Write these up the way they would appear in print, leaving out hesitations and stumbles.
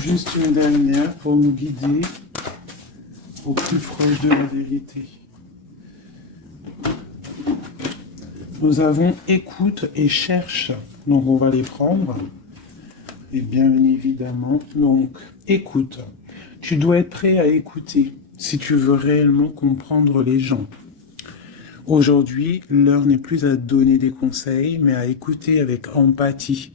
juste une dernière pour nous guider au plus proche de la vérité. Nous avons écoute et cherche. Donc on va les prendre. Et bien évidemment, donc écoute. Tu dois être prêt à écouter si tu veux réellement comprendre les gens. Aujourd'hui, l'heure n'est plus à donner des conseils, mais à écouter avec empathie.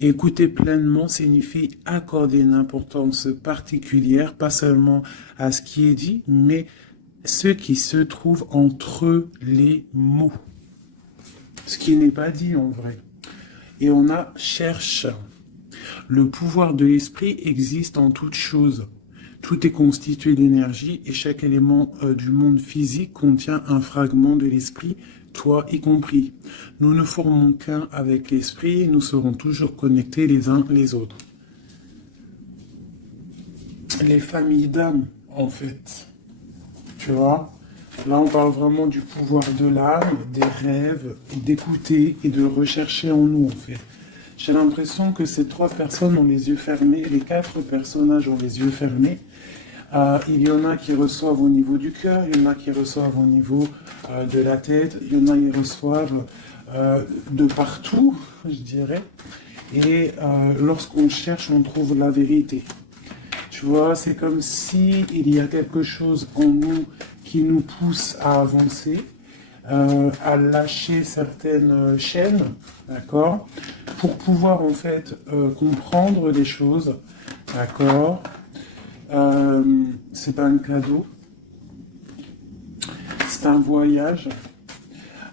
Écouter pleinement signifie accorder une importance particulière, pas seulement à ce qui est dit, mais ce qui se trouve entre les mots. Ce qui n'est pas dit en vrai. Et on a cherche. Le pouvoir de l'esprit existe en toute chose. Tout est constitué d'énergie et chaque élément du monde physique contient un fragment de l'esprit, toi y compris. Nous ne formons qu'un avec l'esprit et nous serons toujours connectés les uns les autres. Les familles d'âme, en fait. Tu vois ? Là, on parle vraiment du pouvoir de l'âme, des rêves, d'écouter et de rechercher en nous, en fait. J'ai l'impression que ces 3 personnes ont les yeux fermés, les 4 personnages ont les yeux fermés. Il y en a qui reçoivent au niveau du cœur, il y en a qui reçoivent au niveau de la tête, il y en a qui reçoivent de partout, je dirais. Et lorsqu'on cherche, on trouve la vérité. Tu vois, c'est comme si il y a quelque chose en nous qui nous pousse à avancer, à lâcher certaines chaînes, d'accord, pour pouvoir en fait comprendre les choses, d'accord. C'est pas un cadeau, c'est un voyage.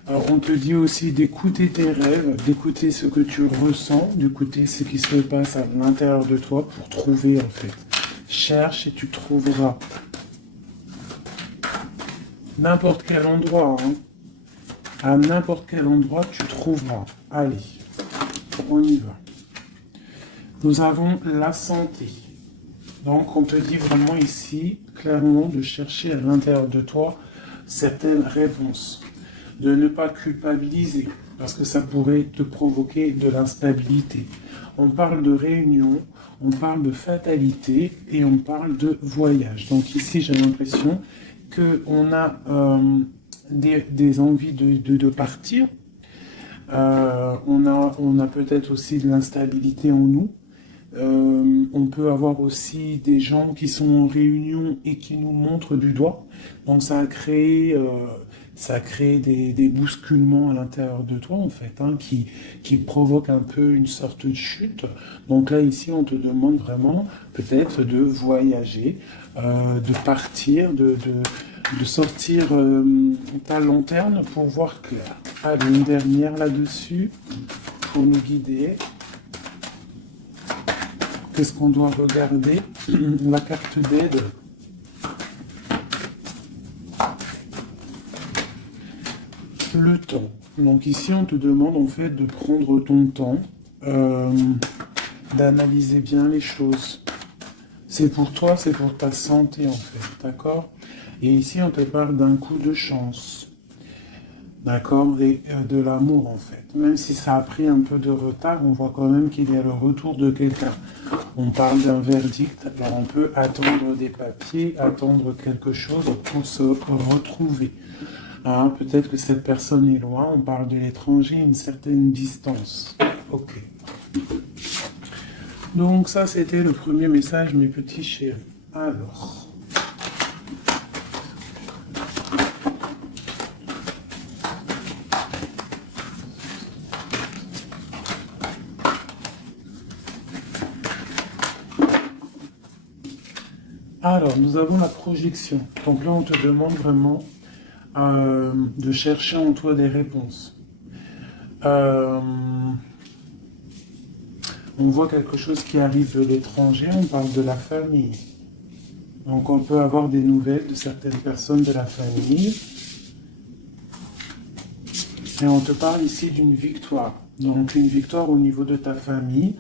Alors, on te dit aussi d'écouter tes rêves, d'écouter ce que tu ressens, d'écouter ce qui se passe à l'intérieur de toi pour trouver en fait. Cherche et tu trouveras. N'importe quel endroit, hein. À n'importe quel endroit, tu trouveras. Allez, on y va. Nous avons la santé. Donc, on te dit vraiment ici, clairement, de chercher à l'intérieur de toi certaines réponses. De ne pas culpabiliser, parce que ça pourrait te provoquer de l'instabilité. On parle de réunion, on parle de fatalité et on parle de voyage. Donc ici, j'ai l'impression qu'on a des envies de partir. On a peut-être aussi de l'instabilité en nous. On peut avoir aussi des gens qui sont en réunion et qui nous montrent du doigt. Donc ça a créé des bousculements à l'intérieur de toi, en fait, hein, qui provoquent un peu une sorte de chute. Donc là, ici, on te demande vraiment peut-être de voyager, de partir, de sortir ta lanterne pour voir clair. Allez, une dernière là-dessus pour nous guider. Qu'est-ce qu'on doit regarder? La carte d'aide. Le temps. Donc ici, on te demande en fait de prendre ton temps, d'analyser bien les choses. C'est pour toi, c'est pour ta santé en fait, d'accord? Et ici, on te parle d'un coup de chance, d'accord? Et de l'amour en fait. Même si ça a pris un peu de retard, on voit quand même qu'il y a le retour de quelqu'un. On parle d'un verdict, alors on peut attendre des papiers, attendre quelque chose pour se retrouver. Hein, peut-être que cette personne est loin, on parle de l'étranger, une certaine distance. Ok. Donc ça, c'était le premier message, mes petits chéris. Alors, nous avons la projection. Donc là, on te demande vraiment de chercher en toi des réponses. On voit quelque chose qui arrive de l'étranger, on parle de la famille. Donc on peut avoir des nouvelles de certaines personnes de la famille. Et on te parle ici d'une victoire. Donc une victoire au niveau de ta famille.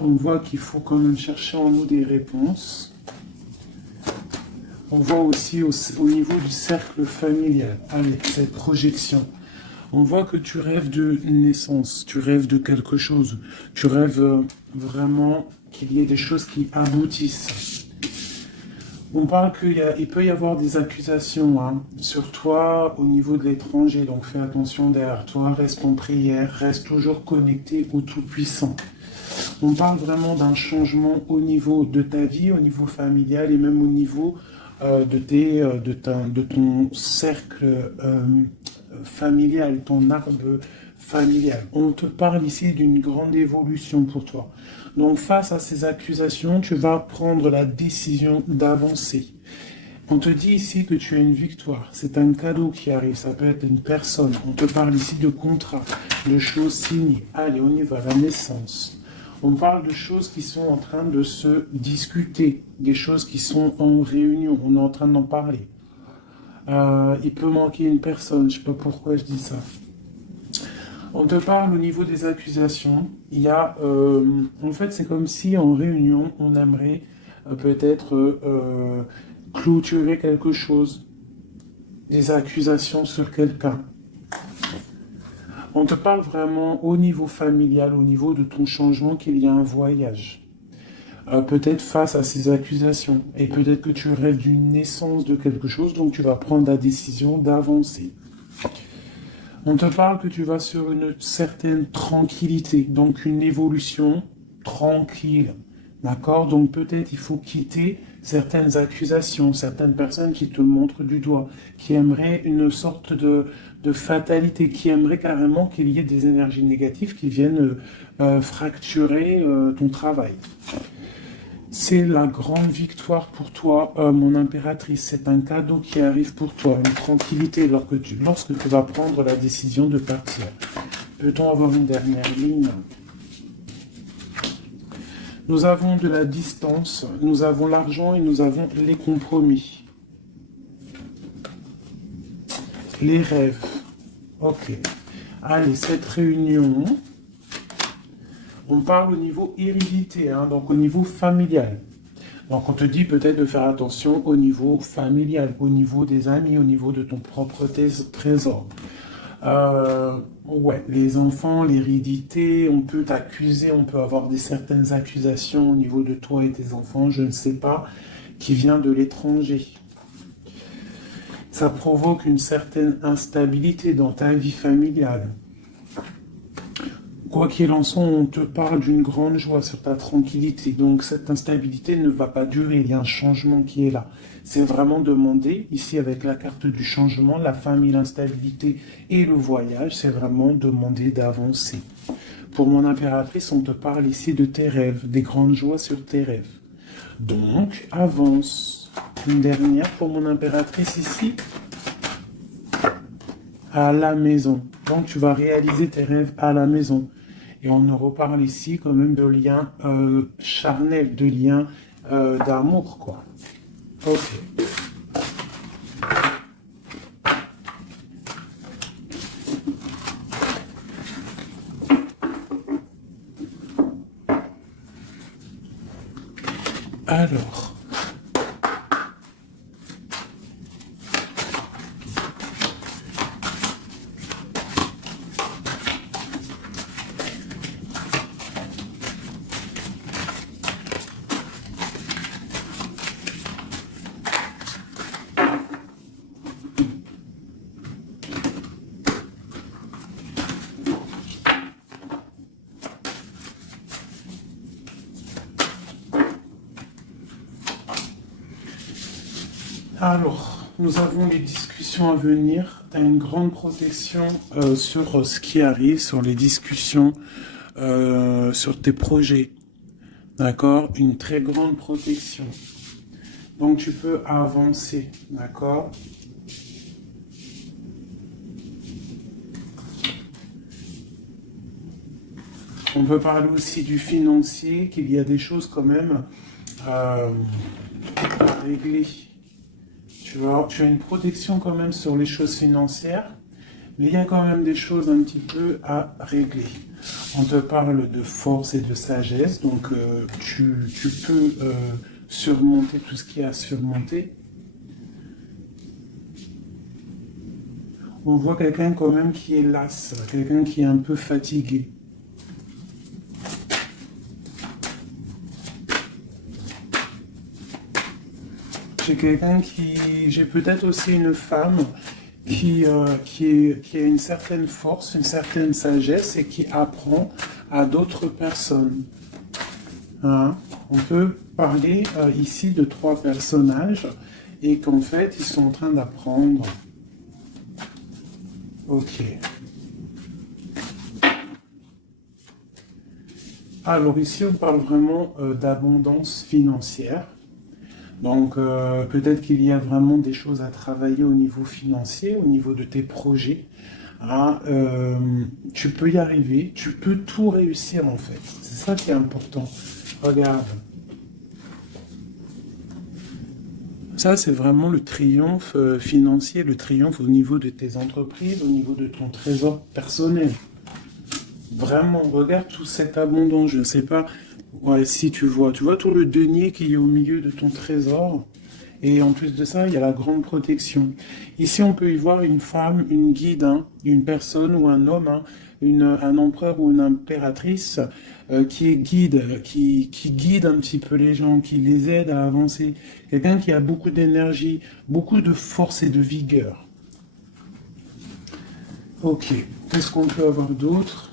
On voit qu'il faut quand même chercher en nous des réponses. On voit aussi au niveau du cercle familial, avec cette projection. On voit que tu rêves de naissance, tu rêves de quelque chose, tu rêves vraiment qu'il y ait des choses qui aboutissent. On parle qu'il peut y avoir des accusations sur toi au niveau de l'étranger, donc fais attention derrière toi, reste en prière, reste toujours connecté au Tout-Puissant. On parle vraiment d'un changement au niveau de ta vie, au niveau familial et même au niveau de ton cercle familial, ton arbre familial. On te parle ici d'une grande évolution pour toi. Donc face à ces accusations, tu vas prendre la décision d'avancer. On te dit ici que tu as une victoire. C'est un cadeau qui arrive. Ça peut être une personne. On te parle ici de contrat, de choses signées. Allez, on y va, la naissance. On parle de choses qui sont en train de se discuter, des choses qui sont en réunion. On est en train d'en parler. Il peut manquer une personne. Je ne sais pas pourquoi je dis ça. On te parle au niveau des accusations. Il y a, en fait, c'est comme si en réunion, on aimerait peut-être clôturer quelque chose, des accusations sur quelqu'un. On te parle vraiment au niveau familial, au niveau de ton changement, qu'il y a un voyage. Peut-être face à ces accusations. Et peut-être que tu rêves d'une naissance de quelque chose, donc tu vas prendre la décision d'avancer. On te parle que tu vas sur une certaine tranquillité, donc une évolution tranquille. D'accord? Donc peut-être il faut quitter certaines accusations, certaines personnes qui te montrent du doigt, qui aimeraient une sorte de fatalité, qui aimeraient carrément qu'il y ait des énergies négatives qui viennent fracturer ton travail. C'est la grande victoire pour toi, mon impératrice. C'est un cadeau qui arrive pour toi, une tranquillité lorsque tu vas prendre la décision de partir. Peut-on avoir une dernière ligne? Nous avons de la distance, nous avons l'argent et nous avons les compromis. Les rêves. Ok. Allez, cette réunion... On parle au niveau hérédité, donc au niveau familial. Donc on te dit peut-être de faire attention au niveau familial, au niveau des amis, au niveau de ton propre trésor. Ouais, les enfants, l'hérédité, on peut t'accuser, on peut avoir certaines accusations au niveau de toi et tes enfants, je ne sais pas, qui vient de l'étranger. Ça provoque une certaine instabilité dans ta vie familiale. Quoi qu'il en soit, on te parle d'une grande joie sur ta tranquillité. Donc cette instabilité ne va pas durer, il y a un changement qui est là. C'est vraiment demander, ici avec la carte du changement, la famille, l'instabilité et le voyage, c'est vraiment demander d'avancer. Pour mon impératrice, on te parle ici de tes rêves, des grandes joies sur tes rêves. Donc, avance. Une dernière pour mon impératrice ici. À la maison. Donc tu vas réaliser tes rêves à la maison. Et on nous reparle ici quand même de liens charnels, de liens d'amour, quoi. Ok. Alors... Alors, nous avons les discussions à venir. Tu as une grande protection sur ce qui arrive, sur les discussions, sur tes projets. D'accord? Une très grande protection. Donc, tu peux avancer. D'accord? On peut parler aussi du financier, qu'il y a des choses quand même à régler. Tu as une protection quand même sur les choses financières, mais il y a quand même des choses un petit peu à régler. On te parle de force et de sagesse, donc tu peux surmonter tout ce qu'il y a à surmonter. On voit quelqu'un quand même qui est las, quelqu'un qui est un peu fatigué. J'ai quelqu'un qui... J'ai peut-être aussi une femme qui a une certaine force, une certaine sagesse et qui apprend à d'autres personnes. Hein? On peut parler ici de 3 personnages et qu'en fait, ils sont en train d'apprendre. Ok. Alors ici, on parle vraiment d'abondance financière. Donc, peut-être qu'il y a vraiment des choses à travailler au niveau financier, au niveau de tes projets. Hein, tu peux y arriver, tu peux tout réussir en fait. C'est ça qui est important. Regarde. Ça, c'est vraiment le triomphe financier, le triomphe au niveau de tes entreprises, au niveau de ton trésor personnel. Vraiment, regarde toute cette abondance. Je ne sais pas ouais, si tu vois tout le denier qui est au milieu de ton trésor. Et en plus de ça, il y a la grande protection. Ici, on peut y voir une femme, une guide, hein, une personne ou un homme, hein, un empereur ou une impératrice qui est guide, qui guide un petit peu les gens, qui les aide à avancer. Quelqu'un qui a beaucoup d'énergie, beaucoup de force et de vigueur. Ok, qu'est-ce qu'on peut avoir d'autre ?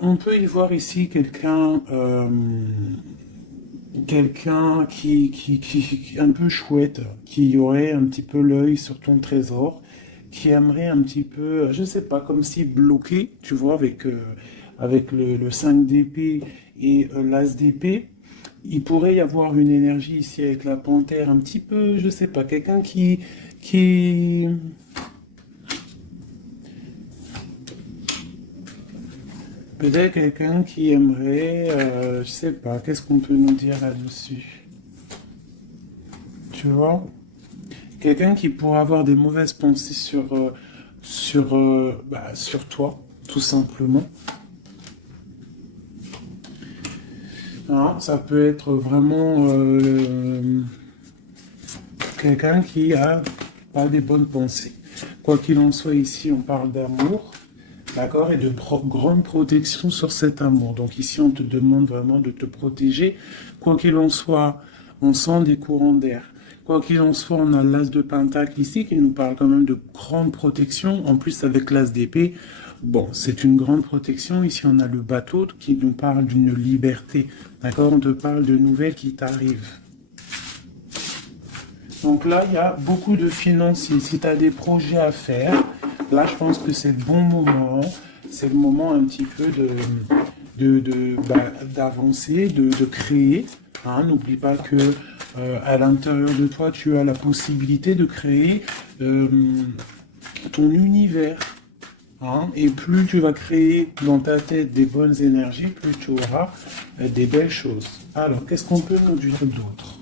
On peut y voir ici quelqu'un qui un peu chouette, qui aurait un petit peu l'œil sur ton trésor, qui aimerait un petit peu, je sais pas, comme si bloqué, tu vois, avec le 5 d'épée et l'as d'épée. Il pourrait y avoir une énergie ici avec la panthère, un petit peu, je sais pas, quelqu'un qui peut-être quelqu'un qui aimerait, je sais pas, qu'est-ce qu'on peut nous dire là-dessus? Tu vois? Quelqu'un qui pourrait avoir des mauvaises pensées sur toi, tout simplement. Hein, ça peut être vraiment quelqu'un qui a pas des bonnes pensées. Quoi qu'il en soit, ici, on parle d'amour. D'accord, et de grande protection sur cet amour. Donc ici, on te demande vraiment de te protéger. Quoi qu'il en soit, on sent des courants d'air. Quoi qu'il en soit, on a l'as de pentacle ici qui nous parle quand même de grande protection. En plus, avec l'as d'épée, bon, c'est une grande protection. Ici, on a le bateau qui nous parle d'une liberté. D'accord, on te parle de nouvelles qui t'arrivent. Donc là, il y a beaucoup de financiers. Si tu as des projets à faire, là, je pense que c'est le bon moment. C'est le moment un petit peu d'avancer, de créer. Hein, n'oublie pas que à l'intérieur de toi, tu as la possibilité de créer ton univers. Hein, et plus tu vas créer dans ta tête des bonnes énergies, plus tu auras des belles choses. Alors, qu'est-ce qu'on peut nous dire d'autre?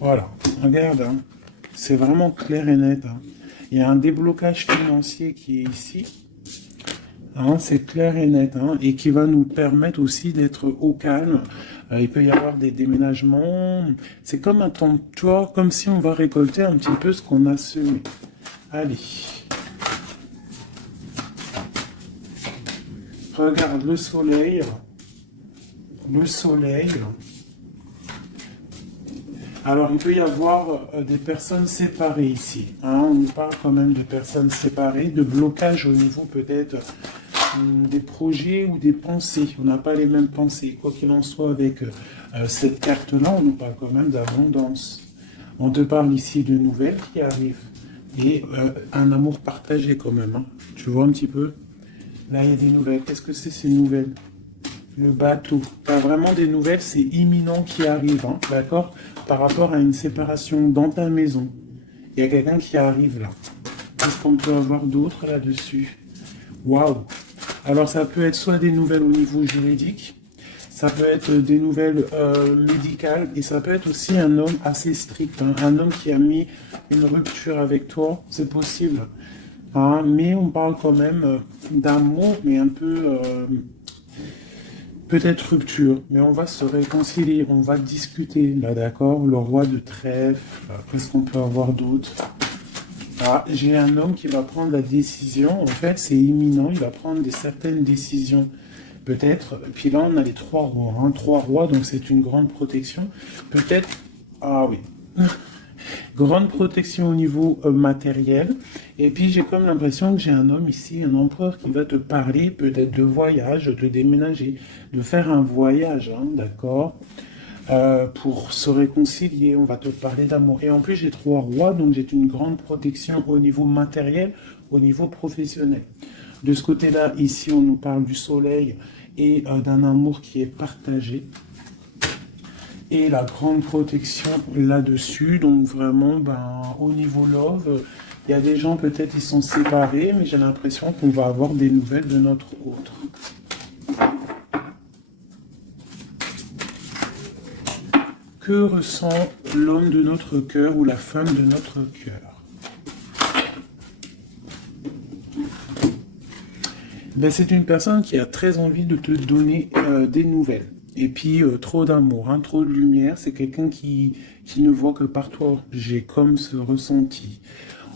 Voilà, regarde, hein. C'est vraiment clair et net. Hein. Il y a un déblocage financier qui est ici. Hein, c'est clair et net. Hein, et qui va nous permettre aussi d'être au calme. Il peut y avoir des déménagements. C'est comme un temps, tu vois, comme si on va récolter un petit peu ce qu'on a semé. Allez. Regarde le soleil. Le soleil. Alors, il peut y avoir des personnes séparées ici. Hein, on nous parle quand même de personnes séparées, de blocage au niveau peut-être des projets ou des pensées. On n'a pas les mêmes pensées. Quoi qu'il en soit, avec cette carte-là, on nous parle quand même d'abondance. On te parle ici de nouvelles qui arrivent. Et un amour partagé quand même. Hein. Tu vois un petit peu? Là, il y a des nouvelles. Qu'est-ce que c'est ces nouvelles? Le bateau. T'as vraiment des nouvelles, c'est imminent qui arrive, hein, d'accord? Par rapport à une séparation dans ta maison. Il y a quelqu'un qui arrive là. Qu'est-ce qu'on peut avoir d'autre là-dessus? Waouh! Alors ça peut être soit des nouvelles au niveau juridique, ça peut être des nouvelles médicales, et ça peut être aussi un homme assez strict, hein, un homme qui a mis une rupture avec toi, c'est possible. Hein, mais on parle quand même d'amour, mais un peu, peut-être rupture. Mais on va se réconcilier, on va discuter, là, d'accord? Le roi de trèfle, qu'est-ce qu'on peut avoir d'autre? Ah, j'ai un homme qui va prendre la décision, en fait, c'est imminent, il va prendre certaines décisions. Peut-être, puis là on a les trois rois, hein, trois rois, donc c'est une grande protection. Peut-être, ah oui, grande protection au niveau matériel. Et puis j'ai comme l'impression que j'ai un homme ici, un empereur qui va te parler peut-être de voyage, de déménager, de faire un voyage, hein, d'accord. Pour se réconcilier, on va te parler d'amour. Et en plus j'ai trois rois, donc j'ai une grande protection au niveau matériel, au niveau professionnel. De ce côté-là, ici on nous parle du soleil et d'un amour qui est partagé. Et la grande protection là-dessus, donc vraiment, ben, au niveau love, il y a des gens peut-être ils sont séparés, mais j'ai l'impression qu'on va avoir des nouvelles de notre autre. Que ressent l'homme de notre cœur ou la femme de notre cœur? Ben, c'est une personne qui a très envie de te donner des nouvelles. Et puis, trop d'amour, hein, trop de lumière. C'est quelqu'un qui ne voit que par toi. J'ai comme ce ressenti.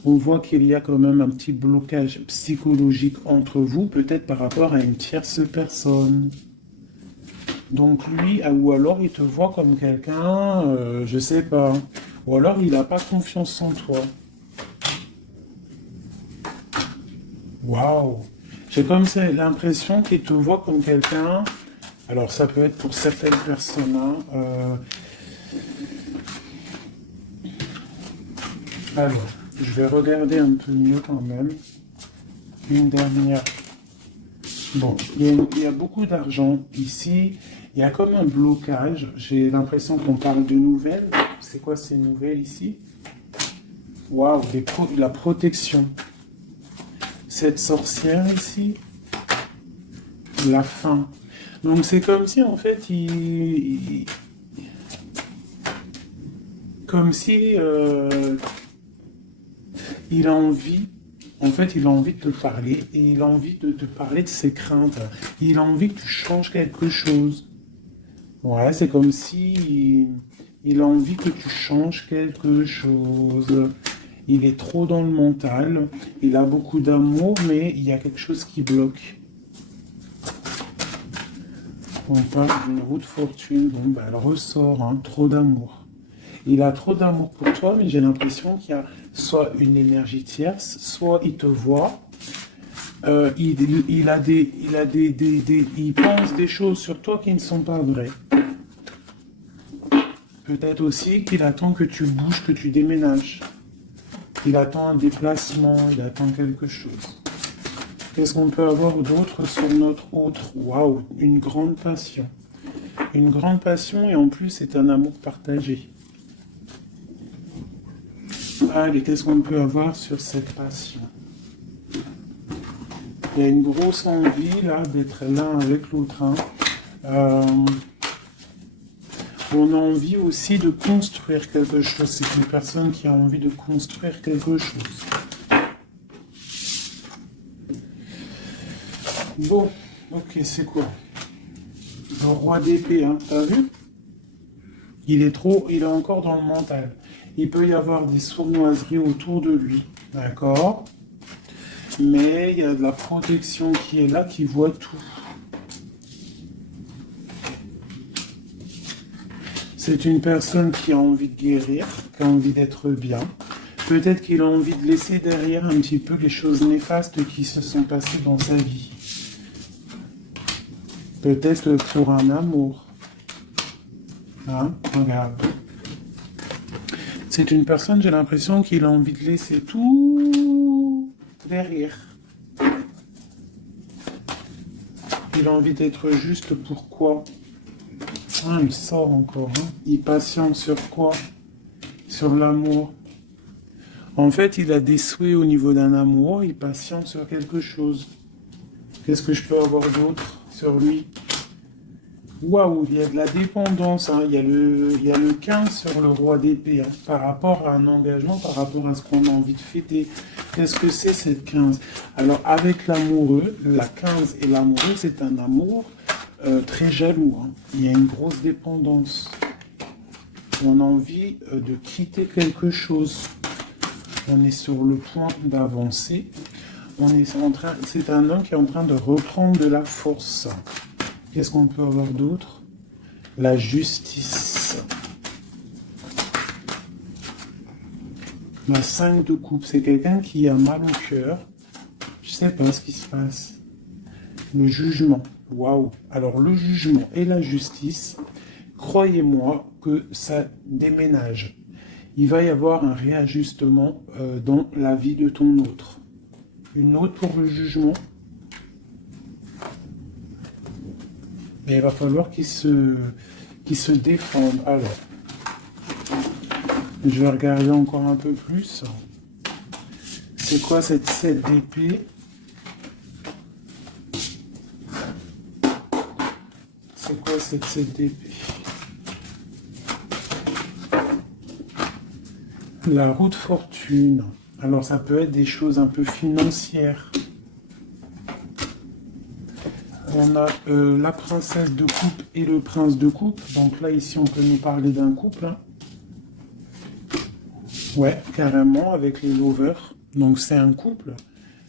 On voit qu'il y a quand même un petit blocage psychologique entre vous, peut-être par rapport à une tierce personne. Donc lui, ou alors il te voit comme quelqu'un, je sais pas. Ou alors il n'a pas confiance en toi. Waouh! J'ai comme ça l'impression qu'il te voit comme quelqu'un. Alors ça peut être pour certaines personnes. Hein, alors, je vais regarder un peu mieux quand même. Une dernière. Bon, il y a beaucoup d'argent ici. Il y a comme un blocage. J'ai l'impression qu'on parle de nouvelles. C'est quoi ces nouvelles ici? Waouh, la protection. Cette sorcière ici, la fin. Donc c'est comme si en fait comme si il a envie, en fait il a envie de te parler et il a envie de te parler de ses craintes. Il a envie que tu changes quelque chose. Ouais, c'est comme si il a envie que tu changes quelque chose. Il est trop dans le mental. Il a beaucoup d'amour, mais il y a quelque chose qui bloque. On parle d'une roue de fortune. Bon, ben, elle ressort, hein, trop d'amour. Il a trop d'amour pour toi, mais j'ai l'impression qu'il y a soit une énergie tierce, soit il te voit. Il pense des choses sur toi qui ne sont pas vraies. Peut-être aussi qu'il attend que tu bouges, que tu déménages. Il attend un déplacement, il attend quelque chose. Qu'est-ce qu'on peut avoir d'autre sur notre autre? Waouh, une grande passion. Une grande passion et en plus c'est un amour partagé. Allez, qu'est-ce qu'on peut avoir sur cette passion? Il y a une grosse envie là d'être l'un avec l'autre. Hein. On a envie aussi de construire quelque chose. C'est une personne qui a envie de construire quelque chose. Bon, ok, c'est quoi? Le roi d'épée, hein, t'as vu? Il est encore dans le mental. Il peut y avoir des sournoiseries autour de lui, d'accord? Mais il y a de la protection qui est là, qui voit tout. C'est une personne qui a envie de guérir, qui a envie d'être bien. Peut-être qu'il a envie de laisser derrière un petit peu les choses néfastes qui se sont passées dans sa vie. Peut-être pour un amour. Hein? Regarde. C'est une personne, j'ai l'impression qu'il a envie de laisser tout derrière. Il a envie d'être juste pour quoi? Ah, il sort encore. Hein? Il patiente sur quoi? Sur l'amour. En fait, il a des souhaits au niveau d'un amour, il patiente sur quelque chose. Qu'est-ce que je peux avoir d'autre sur lui? Waouh, il y a de la dépendance, hein. Il y a le 15 sur le roi d'épée, hein, par rapport à un engagement, par rapport à ce qu'on a envie de fêter. Qu'est-ce que c'est cette 15? Alors, avec l'amoureux, la 15 et l'amoureux, c'est un amour très jaloux, hein. Il y a une grosse dépendance. On a envie de quitter quelque chose. On est sur le point d'avancer. C'est un homme qui est en train de reprendre de la force. Qu'est-ce qu'on peut avoir d'autre? La justice. La 5 de coupe, c'est quelqu'un qui a mal au cœur. Je sais pas ce qui se passe. Le jugement. Waouh. Alors le jugement et la justice, croyez-moi que ça déménage. Il va y avoir un réajustement dans la vie de ton autre. Une autre pour le jugement. Mais il va falloir qu'il se défende. Alors, je vais regarder encore un peu plus. C'est quoi cette 7 d'épée? C'est quoi cette 7 d'épée? La roue de fortune. Alors, ça peut être des choses un peu financières. On a la princesse de coupe et le prince de coupe. Donc là, ici, on peut nous parler d'un couple. Hein. Ouais, carrément, avec les lovers. Donc c'est un couple.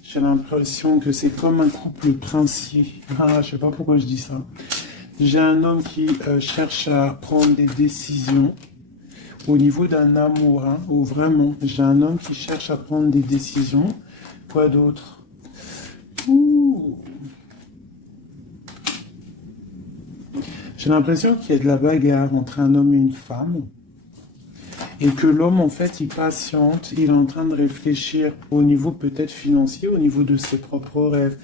J'ai l'impression que c'est comme un couple princier. Ah, je sais pas pourquoi je dis ça. J'ai un homme qui cherche à prendre des décisions au niveau d'un amour. Hein, ou vraiment, j'ai un homme qui cherche à prendre des décisions. Quoi d'autre? Ouh. J'ai l'impression qu'il y a de la bagarre entre un homme et une femme. Et que l'homme, en fait, il patiente, il est en train de réfléchir au niveau peut-être financier, au niveau de ses propres rêves.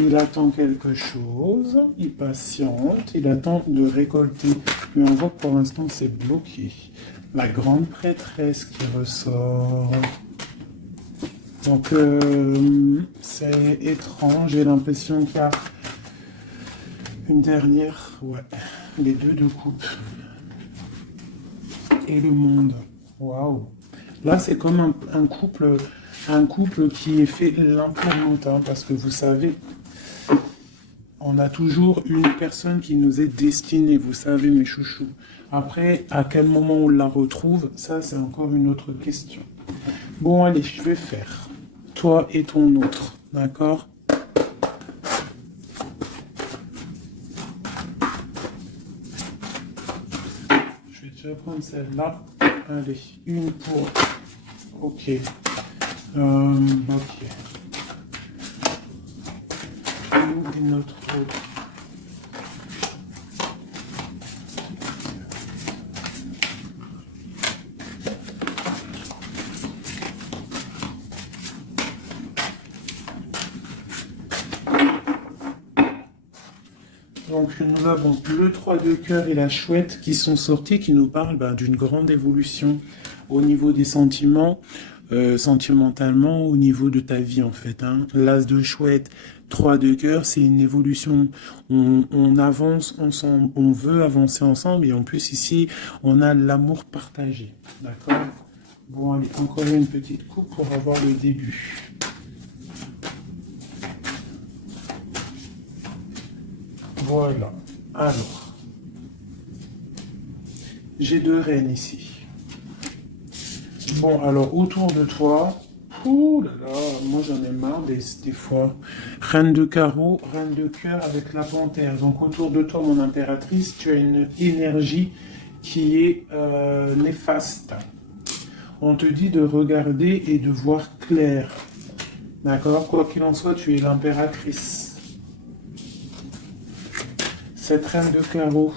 Il attend quelque chose, il patiente, il attend de récolter. Mais on voit que pour l'instant, c'est bloqué. La grande prêtresse qui ressort. Donc, c'est étrange, j'ai l'impression qu'il y a une dernière, ouais, les deux de coupe. Et le monde. Waouh. Là, c'est comme un couple qui est fait l'un pour l'autre, hein, parce que vous savez, on a toujours une personne qui nous est destinée, vous savez, mes chouchous. Après, à quel moment on la retrouve, ça, c'est encore une autre question. Bon, allez, je vais faire toi et ton autre, d'accord? Je vais prendre celle-là. Allez, une pour... Ok. Ok. Et notre autre. Donc nous avons le 3 de cœur et la chouette qui sont sortis, qui nous parlent d'une grande évolution au niveau des sentiments, sentimentalement, au niveau de ta vie en fait. Hein. L'as de chouette, 3 de cœur, c'est une évolution. On avance ensemble, on veut avancer ensemble et en plus ici, on a l'amour partagé. D'accord? Bon, allez, encore une petite coupe pour avoir le début. Voilà. Alors, j'ai deux reines ici. Bon, alors, autour de toi, ouh là là, moi j'en ai marre des fois. Reine de carreau, reine de cœur avec la panthère. Donc, autour de toi, mon impératrice, tu as une énergie qui est néfaste. On te dit de regarder et de voir clair. D'accord? Quoi qu'il en soit, tu es l'impératrice. Cette reine de carreau.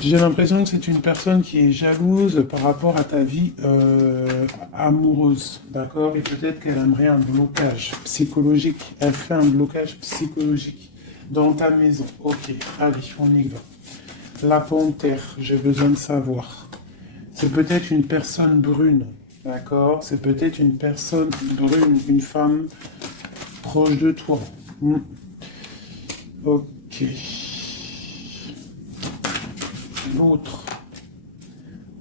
J'ai l'impression que c'est une personne qui est jalouse par rapport à ta vie amoureuse, d'accord? Et peut-être qu'elle aimerait un blocage psychologique. Elle fait un blocage psychologique dans ta maison. Ok, allez, on y va. La panthère, j'ai besoin de savoir. C'est peut-être une personne brune. D'accord? C'est peut-être une personne brune, une femme proche de toi. Hmm. Ok. L'autre.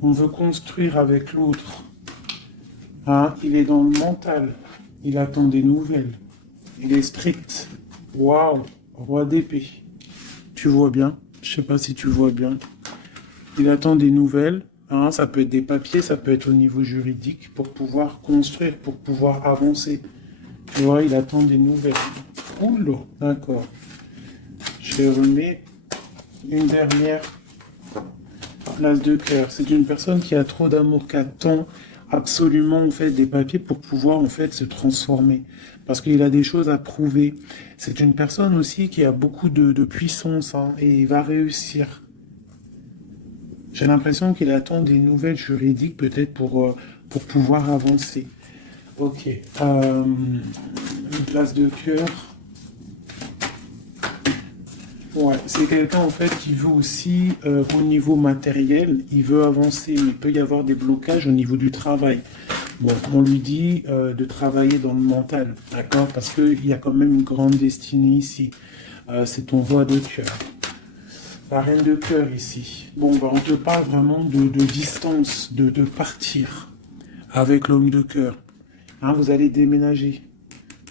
On veut construire avec l'autre. Hein? Il est dans le mental. Il attend des nouvelles. Il est strict. Waouh. Roi d'épée. Tu vois bien? Je sais pas si tu vois bien. Il attend des nouvelles. Hein? Ça peut être des papiers, ça peut être au niveau juridique pour pouvoir construire, pour pouvoir avancer. Tu vois, il attend des nouvelles. Oula, d'accord. Je remets une dernière place de cœur. C'est une personne qui a trop d'amour, qui attend absolument en fait des papiers pour pouvoir en fait se transformer. Parce qu'il a des choses à prouver. C'est une personne aussi qui a beaucoup de puissance, hein, et il va réussir. J'ai l'impression qu'il attend des nouvelles juridiques peut-être pour pouvoir avancer. Ok. Une place de cœur. Ouais, c'est quelqu'un en fait qui veut aussi, au niveau matériel, il veut avancer, mais il peut y avoir des blocages au niveau du travail. Bon, on lui dit de travailler dans le mental, d'accord? Parce qu'il y a quand même une grande destinée ici. C'est ton roi de cœur. La reine de cœur ici. Bon, bah, on te parle vraiment de distance, de partir avec l'homme de cœur. Hein, vous allez déménager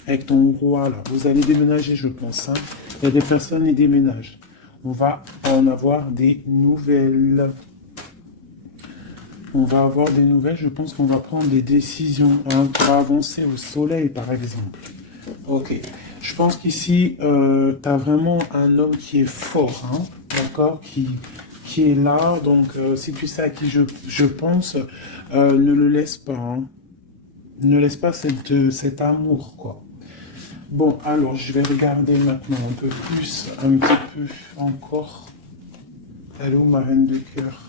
avec ton roi là. Vous allez déménager, je pense. Hein. Il y a des personnes qui déménagent. On va en avoir des nouvelles. On va avoir des nouvelles. Je pense qu'on va prendre des décisions, hein, pour avancer au soleil, par exemple. Ok. Je pense qu'ici, tu as vraiment un homme qui est fort, hein, d'accord, qui est là. Donc, si tu sais à qui je pense, ne le laisse pas. Hein. Ne laisse pas cet amour, quoi. Bon, alors, je vais regarder maintenant un peu plus, un petit peu encore. Elle est où, ma reine de cœur?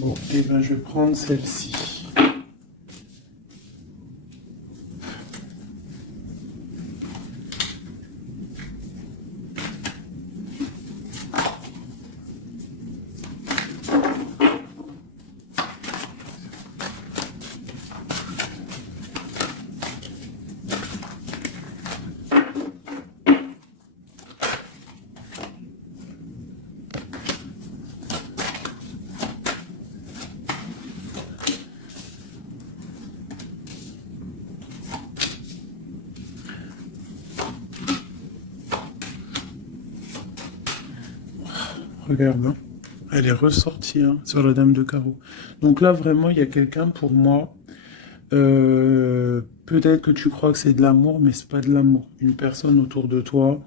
Bon, et ben, je vais prendre celle-ci. Regarde, hein. Elle est ressortie, hein, sur la dame de carreau. Donc là, vraiment, il y a quelqu'un pour moi. Peut-être que tu crois que c'est de l'amour, mais c'est pas de l'amour. Une personne autour de toi,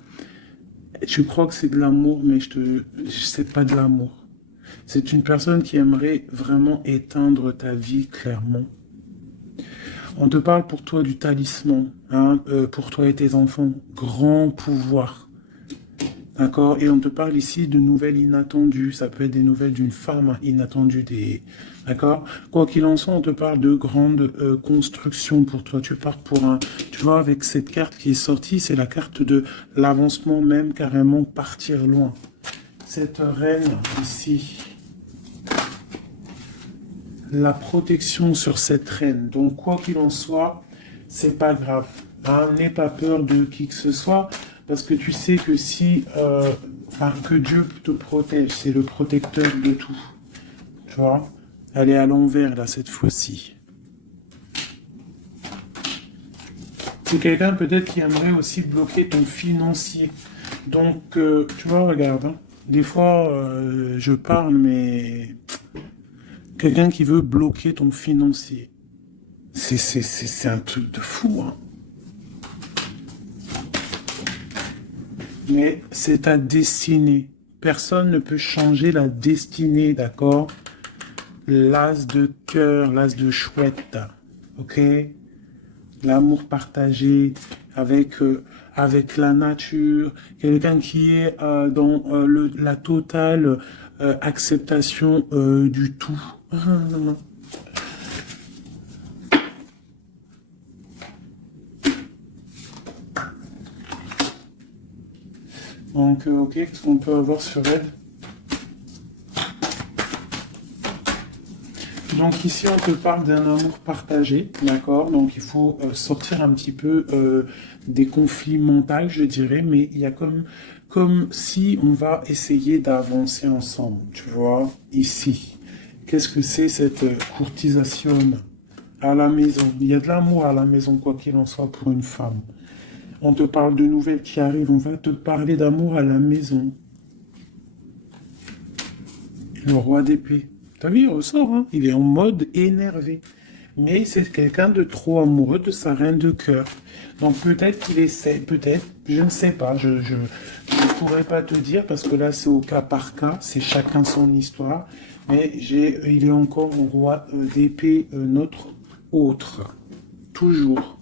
tu crois que c'est de l'amour, mais c'est pas de l'amour. C'est une personne qui aimerait vraiment éteindre ta vie, clairement. On te parle pour toi du talisman, hein, pour toi et tes enfants. Grand pouvoir. D'accord? Et on te parle ici de nouvelles inattendues. Ça peut être des nouvelles d'une femme inattendue. D'accord? Quoi qu'il en soit, on te parle de grandes constructions pour toi. Tu pars pour un... Tu vois, avec cette carte qui est sortie, c'est la carte de l'avancement même, carrément partir loin. Cette reine ici, la protection sur cette reine. Donc, quoi qu'il en soit, c'est pas grave. Hein, n'aie pas peur de qui que ce soit. Parce que tu sais que si, que Dieu te protège, c'est le protecteur de tout. Tu vois? Elle est à l'envers, là, cette fois-ci. C'est quelqu'un peut-être qui aimerait aussi bloquer ton financier. Donc, tu vois, regarde, hein. Des fois, je parle, mais quelqu'un qui veut bloquer ton financier. C'est un truc de fou, hein. Mais c'est ta destinée. Personne ne peut changer la destinée, d'accord? L'as de cœur, l'as de chouette, ok? L'amour partagé avec la nature, quelqu'un qui est dans la totale acceptation du tout. Ah, non, non. Donc, ok, qu'est-ce qu'on peut avoir sur elle? Donc ici, on te parle d'un amour partagé, d'accord? Donc il faut sortir un petit peu des conflits mentaux, je dirais, mais il y a comme si on va essayer d'avancer ensemble, tu vois, ici. Qu'est-ce que c'est cette courtisation à la maison? Il y a de l'amour à la maison, quoi qu'il en soit, pour une femme. On te parle de nouvelles qui arrivent, on va te parler d'amour à la maison. Le roi d'épée. T'as vu, il ressort, hein? Il est en mode énervé. Mais c'est quelqu'un de trop amoureux de sa reine de cœur. Donc peut-être qu'il essaie, peut-être, je ne sais pas, je ne pourrais pas te dire parce que là c'est au cas par cas, c'est chacun son histoire. Mais il est encore au roi d'épée, notre autre, toujours.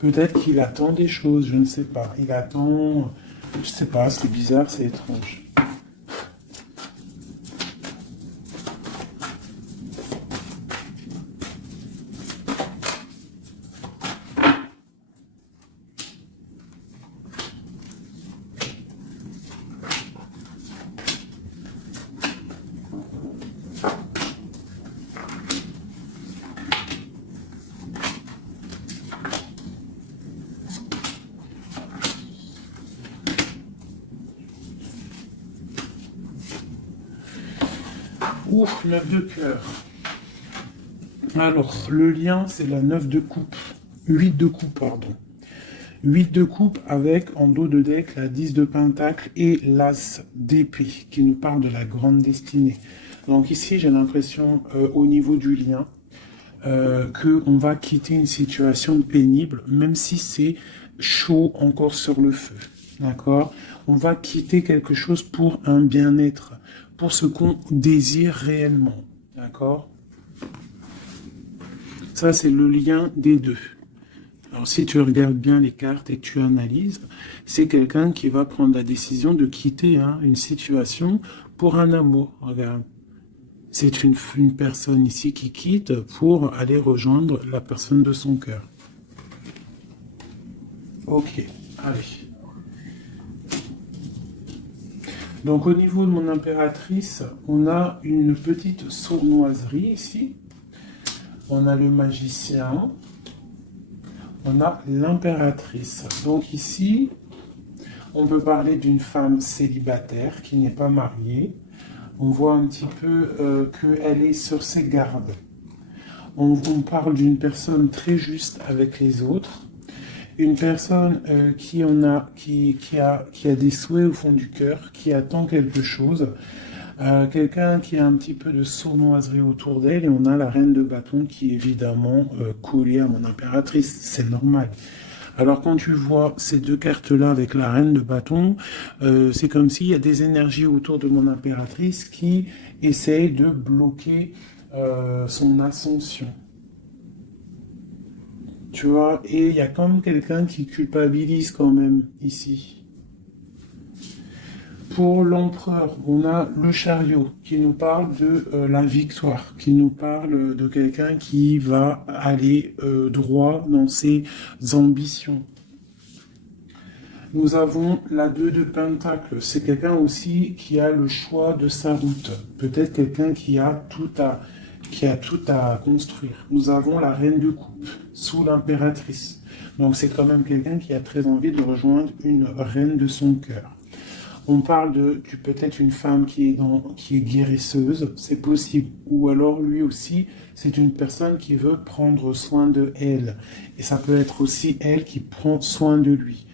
Peut-être qu'il attend des choses, je ne sais pas. Il attend, je sais pas, c'est bizarre, c'est étrange. Ouf, 9 de cœur. Alors, le lien, c'est la 9 de coupe. 8 de coupe, pardon. 8 de coupe avec, en dos de deck, la 10 de pentacle et l'as d'épée, qui nous parle de la grande destinée. Donc ici, j'ai l'impression, au niveau du lien, qu'on va quitter une situation pénible, même si c'est chaud encore sur le feu. D'accord? On va quitter quelque chose pour un bien-être, pour ce qu'on désire réellement. D'accord? Ça, c'est le lien des deux. Alors, si tu regardes bien les cartes et que tu analyses, c'est quelqu'un qui va prendre la décision de quitter une situation pour un amour. Regarde. C'est une personne ici qui quitte pour aller rejoindre la personne de son cœur. Ok, allez. Donc au niveau de mon impératrice, on a une petite sournoiserie ici. On a le magicien. On a l'impératrice. Donc ici, on peut parler d'une femme célibataire qui n'est pas mariée. On voit un petit peu qu'elle est sur ses gardes. On parle d'une personne très juste avec les autres. Une personne qui a des souhaits au fond du cœur, qui attend quelque chose. Quelqu'un qui a un petit peu de sournoiserie autour d'elle. Et on a la reine de bâton qui est évidemment collée à mon impératrice. C'est normal. Alors quand tu vois ces deux cartes-là avec la reine de bâton, c'est comme s'il y a des énergies autour de mon impératrice qui essayent de bloquer son ascension. Tu vois, et il y a comme quelqu'un qui culpabilise quand même ici. Pour l'empereur, on a le chariot qui nous parle de la victoire, qui nous parle de quelqu'un qui va aller droit dans ses ambitions. Nous avons la 2 de pentacle, c'est quelqu'un aussi qui a le choix de sa route. Peut-être quelqu'un qui a tout à construire. Nous avons la reine de coupe, sous l'impératrice. Donc c'est quand même quelqu'un qui a très envie de rejoindre une reine de son cœur. On parle de peut-être une femme qui est guérisseuse, c'est possible. Ou alors lui aussi, c'est une personne qui veut prendre soin de elle. Et ça peut être aussi elle qui prend soin de lui.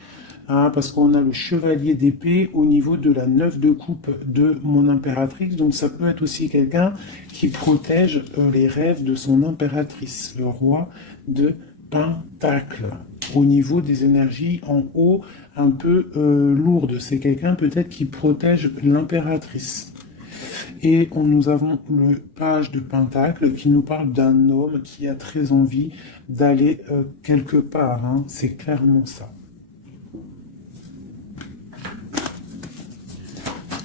Parce qu'on a le chevalier d'épée au niveau de la 9 de coupe de mon impératrice. Donc ça peut être aussi quelqu'un qui protège les rêves de son impératrice, le roi de pentacle. Au niveau des énergies en haut, un peu lourdes. C'est quelqu'un peut-être qui protège l'impératrice. Et nous avons le page de pentacle qui nous parle d'un homme qui a très envie d'aller quelque part. C'est clairement ça.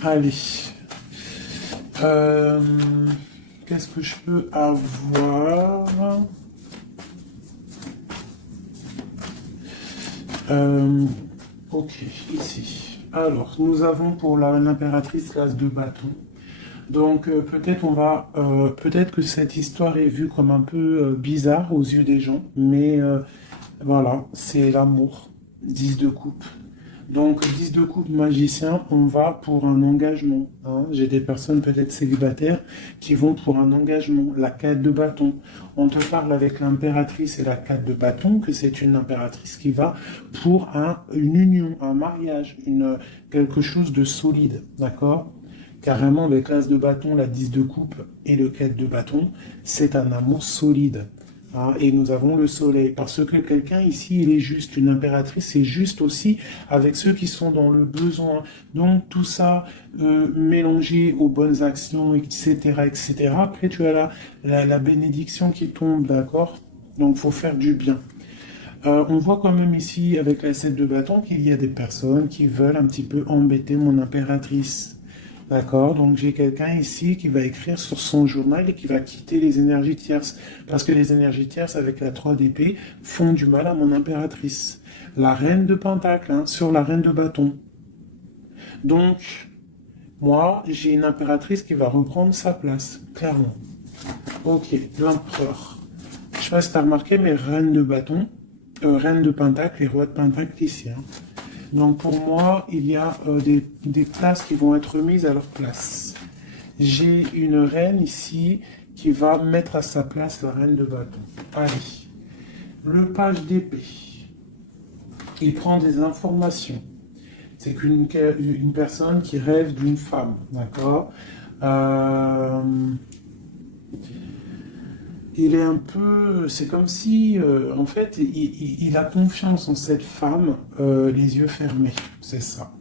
Allez. Qu'est-ce que je peux avoir? Ok, ici. Alors, nous avons pour l'impératrice l'as de bâton. Donc, peut-être que cette histoire est vue comme un peu bizarre aux yeux des gens, mais voilà, c'est l'amour. 10 de coupe. Donc, 10 de coupe magicien, on va pour un engagement, hein. J'ai des personnes peut-être célibataires qui vont pour un engagement. La 4 de bâton. On te parle avec l'impératrice et la 4 de bâton que c'est une impératrice qui va pour une union, un mariage, quelque chose de solide. D'accord? Carrément, avec l'as de bâton, la 10 de coupe et le 4 de bâton, c'est un amour solide. Ah, et nous avons le soleil, parce que quelqu'un ici, il est juste, une impératrice, c'est juste aussi avec ceux qui sont dans le besoin. Donc tout ça, mélangé aux bonnes actions, etc., etc. Après, tu as la bénédiction qui tombe, d'accord? Donc, faut faire du bien. On voit quand même ici, avec la 7 de bâton, qu'il y a des personnes qui veulent un petit peu embêter mon impératrice. D'accord, donc j'ai quelqu'un ici qui va écrire sur son journal et qui va quitter les énergies tierces. Parce que les énergies tierces, avec la 3 d'épée, font du mal à mon impératrice. La reine de pentacle, hein, sur la reine de bâton. Donc, moi, j'ai une impératrice qui va reprendre sa place, clairement. Ok, l'empereur. Je sais pas si tu as remarqué, mais reine de bâton, reine de pentacle et roi de pentacle ici. Hein. Donc pour moi, il y a des places qui vont être mises à leur place. J'ai une reine ici qui va mettre à sa place la reine de bâton. Allez, le page d'épée. Il prend des informations. C'est une personne qui rêve d'une femme, d'accord? Il est un peu, c'est comme si, en fait, il a confiance en cette femme, les yeux fermés, c'est ça.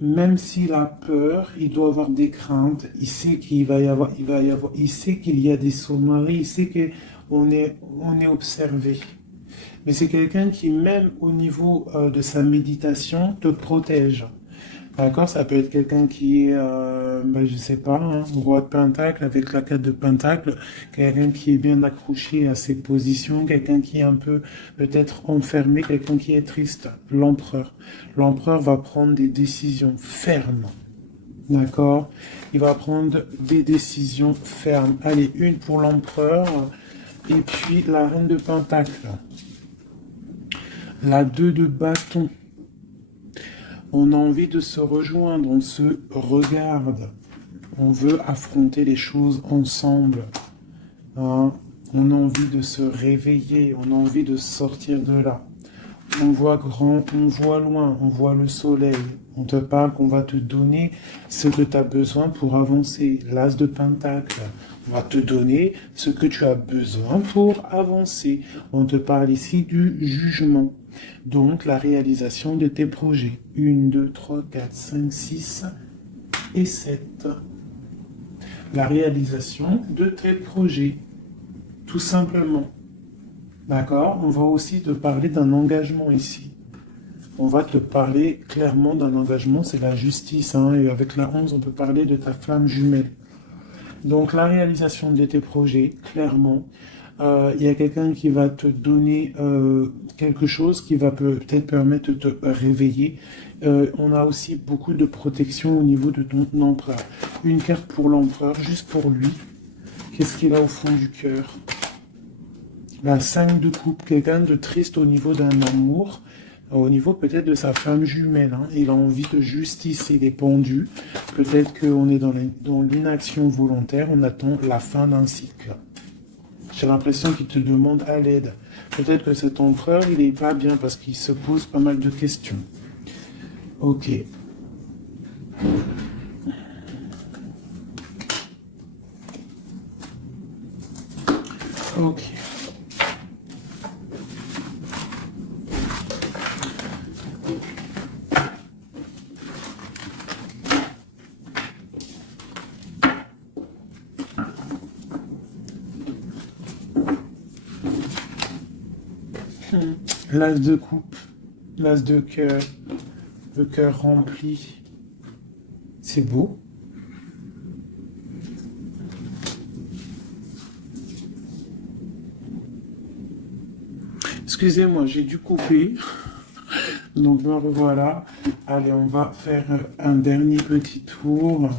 Même s'il a peur, il doit avoir des craintes. Il sait il sait qu'il y a des sauveries, il sait on est observé. Mais c'est quelqu'un qui, même au niveau de sa méditation, te protège. D'accord, ça peut être quelqu'un qui est, je sais pas, hein, roi de pentacle avec la 4 de pentacle, quelqu'un qui est bien accroché à ses positions, quelqu'un qui est un peu peut-être enfermé, quelqu'un qui est triste, l'empereur. L'empereur va prendre des décisions fermes. D'accord, il va prendre des décisions fermes. Allez, une pour l'empereur, et puis la reine de pentacle. La 2 de bâton. On a envie de se rejoindre, on se regarde. On veut affronter les choses ensemble. Hein? On a envie de se réveiller, on a envie de sortir de là. On voit grand, on voit loin, on voit le soleil. On te parle qu'on va te donner ce que tu as besoin pour avancer. L'as de pentacle. On va te donner ce que tu as besoin pour avancer. On te parle ici du jugement. Donc, la réalisation de tes projets. 1, 2, 3, 4, 5, 6 et 7. La réalisation de tes projets. Tout simplement. D'accord? On va aussi te parler d'un engagement ici. On va te parler clairement d'un engagement, c'est la justice. Hein, et avec la 11, on peut parler de ta flamme jumelle. Donc, la réalisation de tes projets, clairement. Il y a quelqu'un qui va te donner quelque chose qui va peut-être permettre de te réveiller. On a aussi beaucoup de protection au niveau de ton empereur. Une carte pour l'empereur, juste pour lui. Qu'est-ce qu'il a au fond du cœur? La 5 de coupe, quelqu'un de triste au niveau d'un amour, au niveau peut-être de sa femme jumelle. Hein. Il a envie de justice, il est pendu. Peut-être qu'on est dans l'inaction volontaire, on attend la fin d'un cycle. J'ai l'impression qu'il te demande à l'aide. Peut-être que cet empereur, il n'est pas bien parce qu'il se pose pas mal de questions. Ok. Ok. L'as de coupe, l'as de cœur, le cœur rempli. C'est beau. Excusez-moi, j'ai dû couper. Donc me revoilà. Allez, on va faire un dernier petit tour.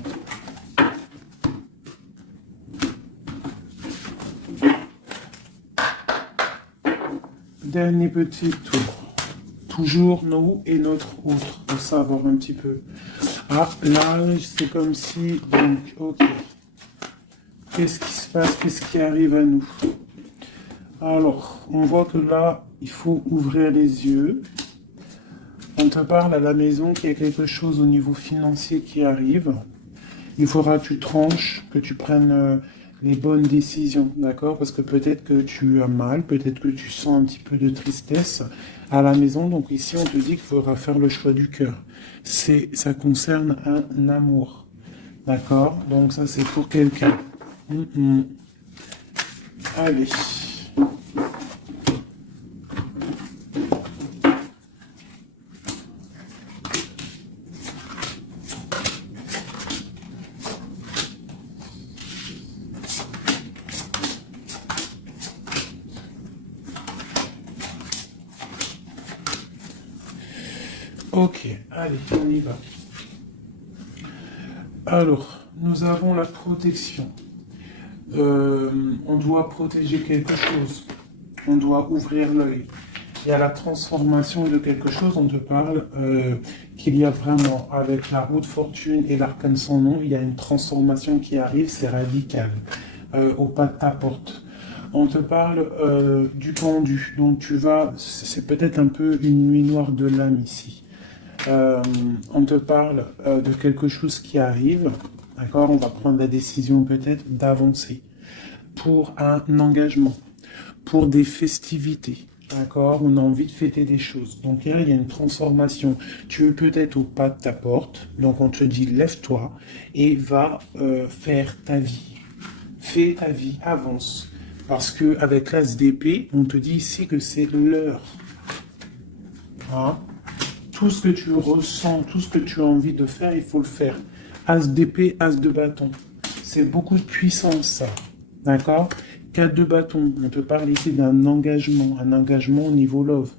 Dernier petit tour. Toujours nous et notre autre, pour savoir un petit peu. Ah, là, c'est comme si... Donc, ok. Qu'est-ce qui se passe? Qu'est-ce qui arrive à nous? Alors, on voit que là, il faut ouvrir les yeux. On te parle à la maison qu'il y a quelque chose au niveau financier qui arrive. Il faudra que tu tranches, que tu prennes les bonnes décisions, d'accord? Parce que peut-être que tu as mal, peut-être que tu sens un petit peu de tristesse à la maison. Donc ici, on te dit qu'il faudra faire le choix du cœur. Ça concerne un amour, d'accord? Donc ça, c'est pour quelqu'un. Allez. Ok, allez, on y va. Alors, nous avons la protection. On doit protéger quelque chose. On doit ouvrir l'œil. Il y a la transformation de quelque chose. On te parle qu'il y a vraiment, avec la roue de fortune et l'arcane sans nom, il y a une transformation qui arrive, c'est radical, au pas de ta porte. On te parle du pendu. Donc tu vas, c'est peut-être un peu une nuit noire de l'âme ici. On te parle de quelque chose qui arrive, d'accord? On va prendre la décision peut-être d'avancer pour un engagement, pour des festivités, d'accord? On a envie de fêter des choses. Donc là, il y a une transformation. Tu es peut-être au pas de ta porte, donc on te dit lève-toi et va faire ta vie. Fais ta vie, avance. Parce que avec l'as d'épée, on te dit ici que c'est l'heure. Hein? Tout ce que tu ressens, tout ce que tu as envie de faire, il faut le faire. As d'épée, as de bâton. C'est beaucoup de puissance, ça. D'accord? 4 de bâton. On te parle ici d'un engagement. Un engagement au niveau love.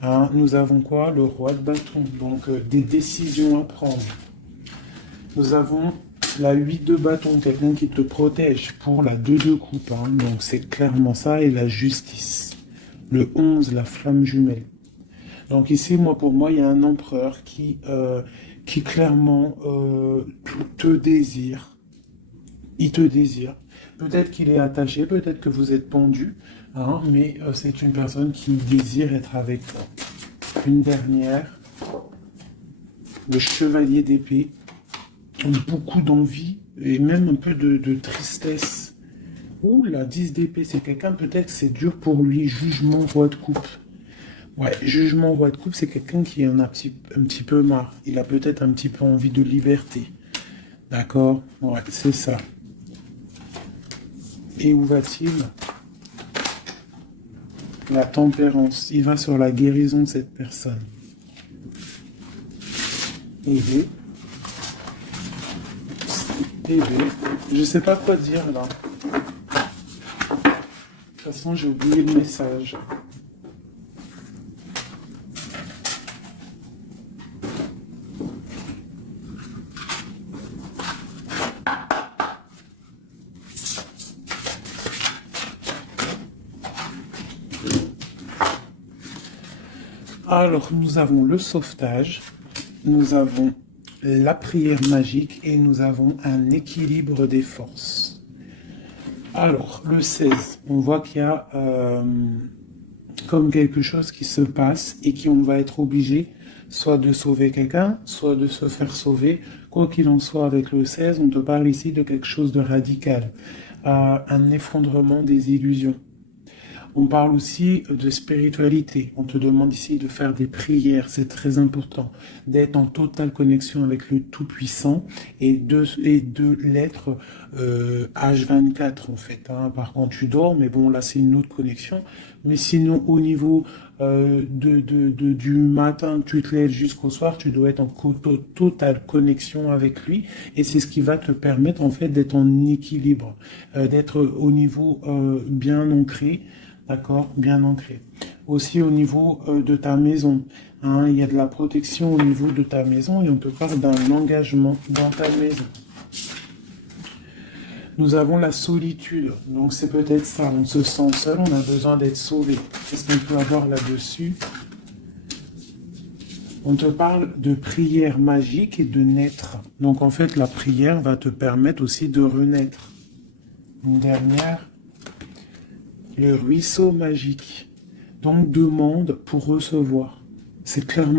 Hein, nous avons quoi? Le roi de bâton. Donc, des décisions à prendre. Nous avons la 8 de bâton. Quelqu'un qui te protège pour la 2 de coupe. Hein. Donc, c'est clairement ça. Et la justice. Le 11, la flamme jumelle. Donc ici, pour moi, il y a un empereur qui clairement te désire. Il te désire. Peut-être qu'il est attaché, peut-être que vous êtes pendu, hein, mais c'est une personne qui désire être avec toi. Une dernière, le chevalier d'épée, beaucoup d'envie et même un peu de tristesse. Ouh, la 10 d'épée, c'est quelqu'un, peut-être que c'est dur pour lui, jugement, roi de coupe. Ouais, jugement roi de coupe, c'est quelqu'un qui en a un petit peu marre. Il a peut-être un petit peu envie de liberté. D'accord? Ouais, c'est ça. Et où va-t-il? La tempérance. Il va sur la guérison de cette personne. Et je sais pas quoi dire là. De toute façon, j'ai oublié le message. Alors, nous avons le sauvetage, nous avons la prière magique et nous avons un équilibre des forces. Alors, le 16, on voit qu'il y a comme quelque chose qui se passe et qu'on va être obligé soit de sauver quelqu'un, soit de se faire sauver. Quoi qu'il en soit, avec le 16, on te parle ici de quelque chose de radical, un effondrement des illusions. On parle aussi de spiritualité. On te demande ici de faire des prières, c'est très important, d'être en totale connexion avec le Tout-Puissant et de l'être H24 en fait. Hein. Par contre, tu dors, mais bon, là c'est une autre connexion. Mais sinon, au niveau du matin, tu te lèves jusqu'au soir, tu dois être en totale connexion avec lui. Et c'est ce qui va te permettre en fait d'être en équilibre, d'être au niveau bien ancré. D'accord, bien ancré. aussi au niveau de ta maison. Hein, il y a de la protection au niveau de ta maison et on te parle d'un engagement dans ta maison. Nous avons la solitude, donc c'est peut-être ça, on se sent seul, on a besoin d'être sauvé. Qu'est-ce qu'on peut avoir là-dessus? On te parle de prière magique et de naître. Donc en fait, la prière va te permettre aussi de renaître. Une dernière, le ruisseau magique. Donc demande pour recevoir. C'est clairement